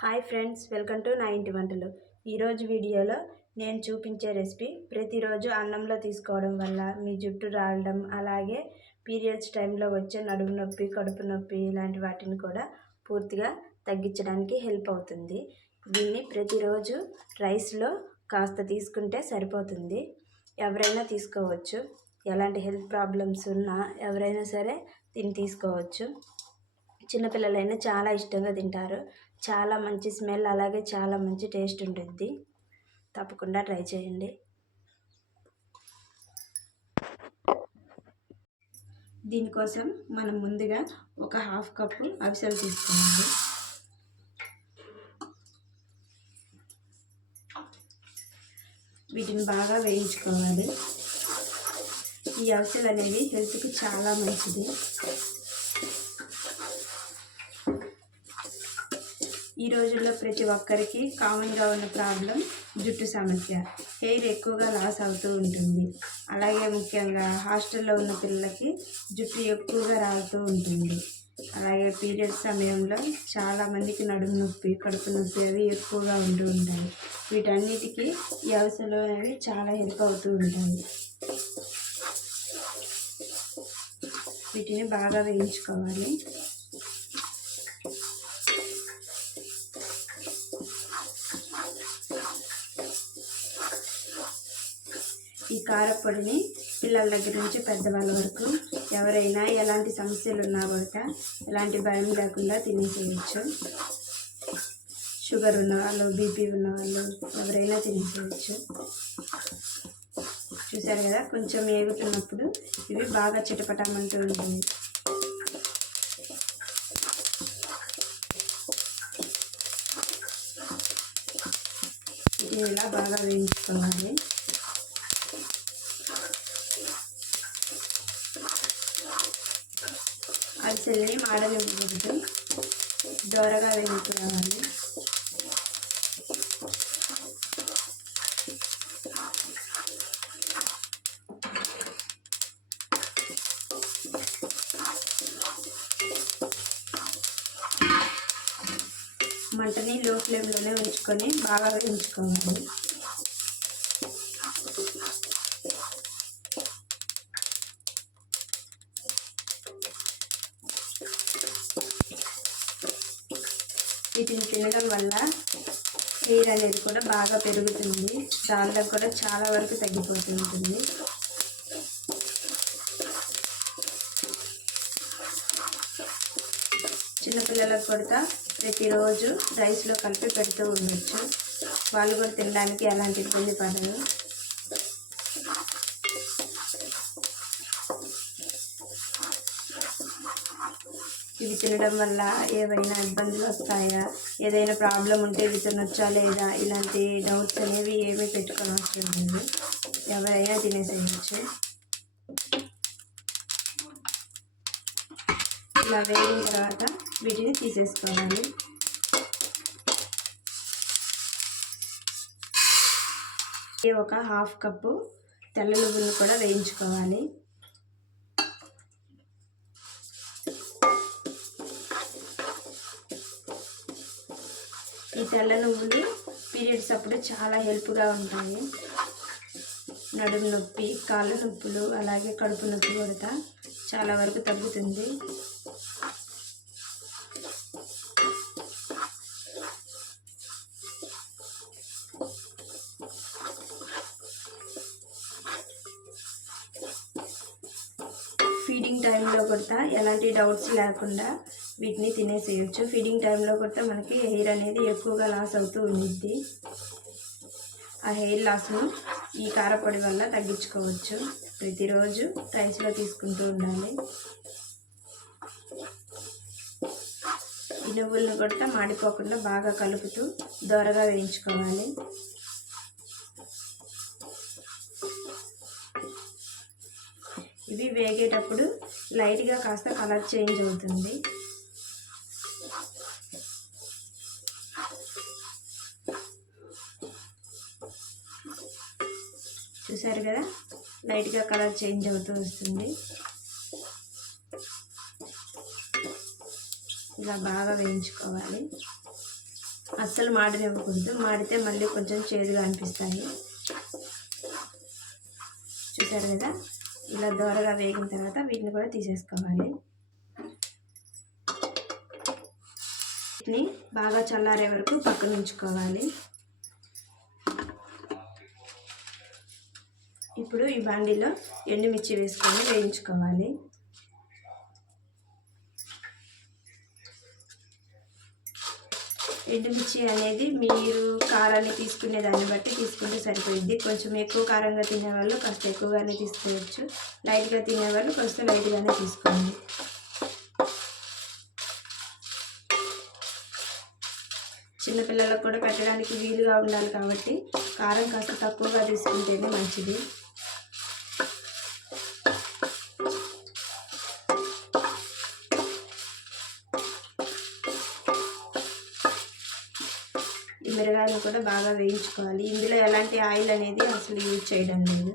Hi friends, welcome to నా ఇంటి వంటలు. ఈరోజు వీడియోలో నేను చూపించే రెసిపీ ప్రతిరోజు అన్నంలో తీసుకోవడం వల్ల మీ జుట్టు రాలడం, అలాగే పీరియడ్స్ టైంలో వచ్చే నడుము నొప్పి, కడుపు నొప్పి ఇలాంటి వాటిని కూడా పూర్తిగా తగ్గించడానికి హెల్ప్ అవుతుంది. దీన్ని ప్రతిరోజు రైస్లో కాస్త తీసుకుంటే సరిపోతుంది. ఎవరైనా తీసుకోవచ్చు. ఎలాంటి హెల్త్ ప్రాబ్లమ్స్ ఉన్నా ఎవరైనా సరే దీన్ని తీసుకోవచ్చు. చిన్నపిల్లలైనా చాలా ఇష్టంగా తింటారు. చాలా మంచి స్మెల్, అలాగే చాలా మంచి టేస్ట్ ఉంటుంది. తప్పకుండా ట్రై చేయండి. దీనికోసం మనం ముందుగా ఒక హాఫ్ కప్పు అవిసెలు తీసుకోవాలి. వీటిని బాగా వేయించుకోవాలి. ఈ అవిసెలు అనేవి హెల్త్కి చాలా మంచిది. ఈ రోజుల్లో ప్రతి ఒక్కరికి కామన్గా ఉన్న ప్రాబ్లం జుట్టు సమస్య. హెయిర్ ఎక్కువగా లాస్ అవుతూ ఉంటుంది. అలాగే ముఖ్యంగా హాస్టల్లో ఉన్న పిల్లలకి జుట్టు ఎక్కువగా రాలుతూ ఉంటుంది. అలాగే పీరియడ్స్ సమయంలో చాలామందికి నడుము నొప్పి, కడుపు నొప్పి అవి ఎక్కువగా ఉంటూ ఉంటాయి. వీటన్నిటికీ ఈ అవిసెలు అనేవి చాలా హెల్ప్ అవుతూ ఉంటాయి. వీటిని బాగా వేయించుకోవాలి. ఈ కారపొడిని పిల్లల దగ్గర నుంచి పెద్దవాళ్ళ వరకు ఎవరైనా ఎలాంటి సమస్యలు ఉన్నా కూడా ఎలాంటి భయం లేకుండా తినేసేయచ్చు. షుగర్ ఉన్నవాళ్ళు, బీపీ ఉన్నవాళ్ళు ఎవరైనా తినేసేయచ్చు. చూసారు కదా, కొంచెం ఏగుతున్నప్పుడు ఇవి బాగా చిటపటమంటూ ఉంటుంది. ఇది ఇలా బాగా వేయించుకోవాలి. అరిసెల్ని మాడనివ్వకూడదు, దోరగా వేయించుకోవాలి. మంటని లో ఫ్లేమ్లోనే ఉంచుకొని బాగా వేయించుకోవాలి. వీటిని తినడం వల్ల హెయిర్ అనేది కూడా బాగా పెరుగుతుంది. దాంట్లో కూడా చాలా వరకు తగ్గిపోతూ ఉంటుంది. చిన్నపిల్లలకు కూడా ప్రతిరోజు రైస్లో కలిపి పెడుతూ ఉండొచ్చు. వాళ్ళు కూడా తినడానికి ఎలాంటి ఇబ్బంది పడరు. ఇవి తినడం వల్ల ఏవైనా ఇబ్బందులు వస్తాయా, ఏదైనా ప్రాబ్లం ఉంటే ఇవి తినొచ్చా లేదా, ఇలాంటి డౌట్స్ అనేవి ఏమీ పెట్టుకోవాల్సి లేదు. ఎవరైనా తినేసేయచ్చు. ఇలా వేగిన తర్వాత వీటిని తీసేసుకోవాలి. ఒక హాఫ్ కప్పు తెల్ల నువ్వులు కూడా వేయించుకోవాలి. ఈ తెల్ల నువ్వులు పీరియడ్స్ అప్పుడు చాలా హెల్ప్గా ఉంటాయి. నడుము నొప్పి, కాళ్ళ నొప్పులు, అలాగే కడుపు నొప్పి కూడా చాలా వరకు తగ్గుతుంది. ఫీడింగ్ టైంలో కూడా ఎలాంటి డౌట్స్ లేకుండా వీటిని తినేసేయచ్చు. ఫీడింగ్ టైంలో కూడా మనకి హెయిర్ అనేది ఎక్కువగా లాస్ అవుతూ ఉండిద్ది. ఆ హెయిర్ లాస్ను ఈ కారపొడి వల్ల తగ్గించుకోవచ్చు. ప్రతిరోజు రైస్లో తీసుకుంటూ ఉండాలి. ఈ నువ్వులను కూడా మాడిపోకుండా బాగా కలుపుతూ దోరగా వేయించుకోవాలి. ఇవి వేగేటప్పుడు లైట్గా కాస్త కలర్ చేంజ్ అవుతుంది. చూసారు కదా, లైట్గా కలర్ చేంజ్ అవుతూ వస్తుంది. ఇలా బాగా వేయించుకోవాలి. అస్సలు మాడనివ్వకూడదు, మాడితే మళ్ళీ కొంచెం చేదుగా అనిపిస్తాయి. చూసారు కదా, ఇలా దోరగా వేగిన తర్వాత వీటిని కూడా తీసేసుకోవాలి. వీటిని బాగా చల్లారే వరకు పక్కన ఉంచుకోవాలి. ఇప్పుడు ఈ బాండీలో ఎండుమిర్చి వేసుకొని వేయించుకోవాలి. ఎండుమిర్చి అనేది మీరు కారాన్ని తీసుకునే దాన్ని బట్టి తీసుకుంటే సరిపోయింది. కొంచెం ఎక్కువ కారంగా తినేవాళ్ళు కాస్త ఎక్కువగానే తీసుకోవచ్చు, లైట్గా తినేవాళ్ళు కాస్త లైట్గానే తీసుకోండి. చిన్నపిల్లలకు కూడా పెట్టడానికి వీలుగా ఉండాలి కాబట్టి కారం కాస్త తక్కువగా తీసుకుంటేనే మంచిది. ఈ మిరగాయలు కూడా బాగా వేయించుకోవాలి. ఇందులో ఎలాంటి ఆయిల్ అనేది అసలు యూజ్ చేయడం లేదు.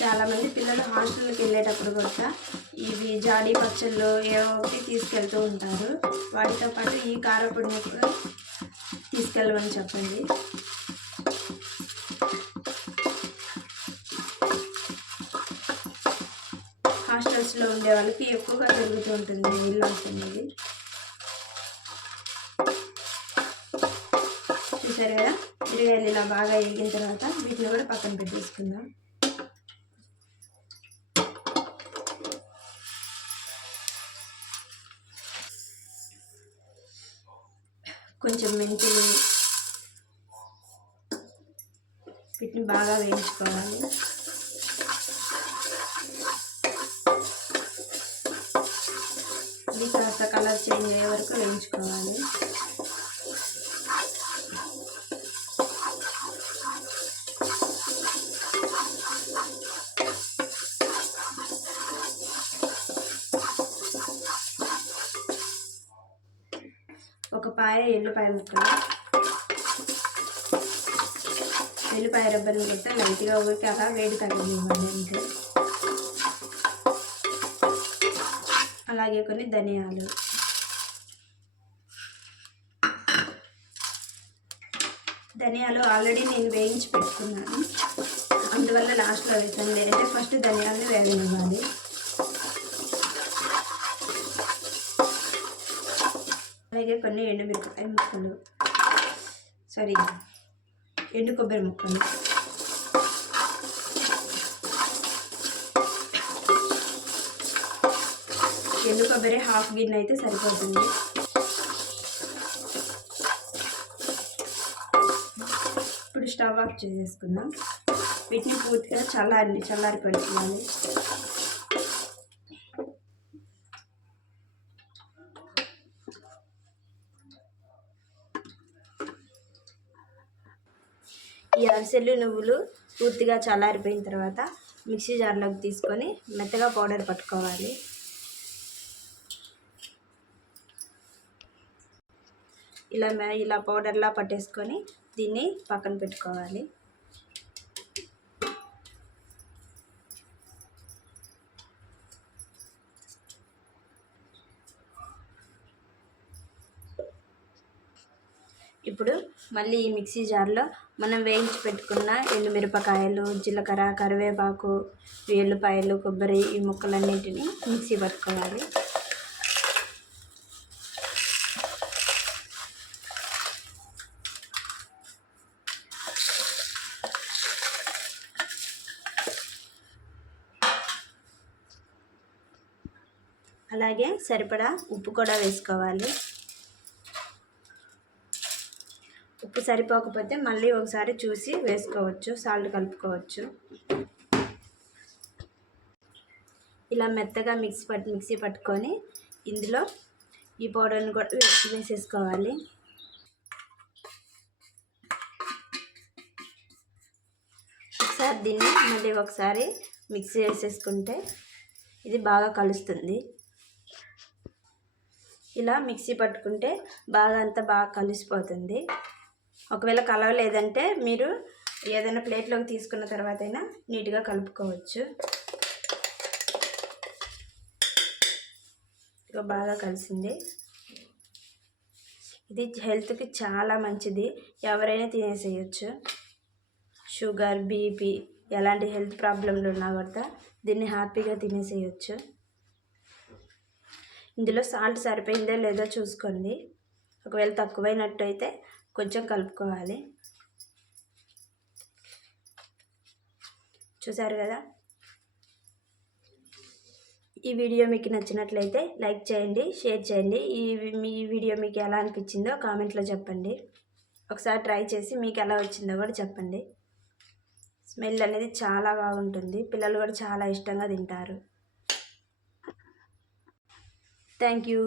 చాలామంది పిల్లలు హాస్టల్కి వెళ్ళేటప్పుడు కూడా ఇవి జాడీ పచ్చళ్ళు ఏవో ఒకటి తీసుకెళ్తూ ఉంటారు. వాటితో పాటు ఈ కారపొడిని కూడా తీసుకెళ్ళమని చెప్పండి. హాస్టల్స్లో ఉండే వాళ్ళకి ఎక్కువగా జరుగుతూ ఉంటుంది నీళ్ళు అనేది. చూసారు కదా, మిరగాయలు ఇలా బాగా వేగిన తర్వాత వీటిని కూడా పక్కన పెట్టేసుకుందాం. కొంచెం మెంతులు, వీటిని బాగా వేయించుకోవాలి. ఇది కాస్త కలర్ చేంజ్ అయ్యే వరకు వేయించుకోవాలి. ఒక పాయ ఎల్లిపాయ ముక్కలు, ఎల్లిపాయ రబ్బర్ని కొడితే లైట్గా ఊరికి అలా వేడి తగ్గనివ్వాలి అంతే. అలాగే కొన్ని ధనియాలు, ధనియాలు ఆల్రెడీ నేను వేయించి పెట్టుకున్నాను, అందువల్ల లాస్ట్లో వేసాను. లేదంటే ఫస్ట్ ధనియాలను వేగనివ్వాలి. అలాగే కొన్ని ఎండుమిరపకాయ ముక్కలు, ఎండు కొబ్బరి ముక్కలు, ఎండు కొబ్బరి హాఫ్ గిన్నె అయితే సరిపోతుంది. ఇప్పుడు స్టవ్ ఆఫ్ చేసేసుకుందాం. వీటిని పూర్తిగా చల్లారి పెట్టుకోవాలి. ఈ అరిసెలు నువ్వులు పూర్తిగా చల్లారిపోయిన తర్వాత మిక్సీ జార్లోకి తీసుకొని మెత్తగా పౌడర్ పట్టుకోవాలి. ఇలా పౌడర్లా పట్టేసుకొని దీన్ని పక్కన పెట్టుకోవాలి. ఇప్పుడు మళ్ళీ ఈ మిక్సీ జార్లో మనం వేయించి పెట్టుకున్న ఎండుమిరపకాయలు, జీలకర్ర, కరివేపాకు, ఎల్లిపాయలు, కొబ్బరి ఈ ముక్కలన్నింటినీ మిక్సీ పట్టుకోవాలి. అలాగే సరిపడా ఉప్పు కూడా వేసుకోవాలి. ఉప్పు సరిపోకపోతే మళ్ళీ ఒకసారి చూసి వేసుకోవచ్చు, సాల్ట్ కలుపుకోవచ్చు. ఇలా మెత్తగా మిక్సీ పట్టుకొని ఇందులో ఈ పౌడర్ని కూడా వేసేసుకోవాలి. దీన్ని మళ్ళీ ఒకసారి మిక్సీ వేసేసుకుంటే ఇది బాగా కలుస్తుంది. ఇలా మిక్సీ పట్టుకుంటే అంతా బాగా కలిసిపోతుంది. ఒకవేళ కలవలేదంటే మీరు ఏదైనా ప్లేట్లోకి తీసుకున్న తర్వాత అయినా నీట్గా కలుపుకోవచ్చు. ఇక బాగా కలిసింది. ఇది హెల్త్కి చాలా మంచిది, ఎవరైనా తినేసేయచ్చు. షుగర్, బీపీ ఎలాంటి హెల్త్ ప్రాబ్లంలు ఉన్నా కూడా దీన్ని హ్యాపీగా తినేసేయచ్చు. ఇందులో సాల్ట్ సరిపోయిందో లేదో చూసుకోండి. ఒకవేళ తక్కువైనట్టు అయితే కొంచెం కలుపుకోవాలి. చూసారు కదా. ఈ వీడియో మీకు నచ్చినట్లయితే లైక్ చేయండి, షేర్ చేయండి. మీ వీడియో మీకు ఎలా అనిపించిందో కామెంట్లో చెప్పండి. ఒకసారి ట్రై చేసి మీకు ఎలా వచ్చిందో కూడా చెప్పండి. స్మెల్ అనేది చాలా బాగుంటుంది, పిల్లలు కూడా చాలా ఇష్టంగా తింటారు. Thank you.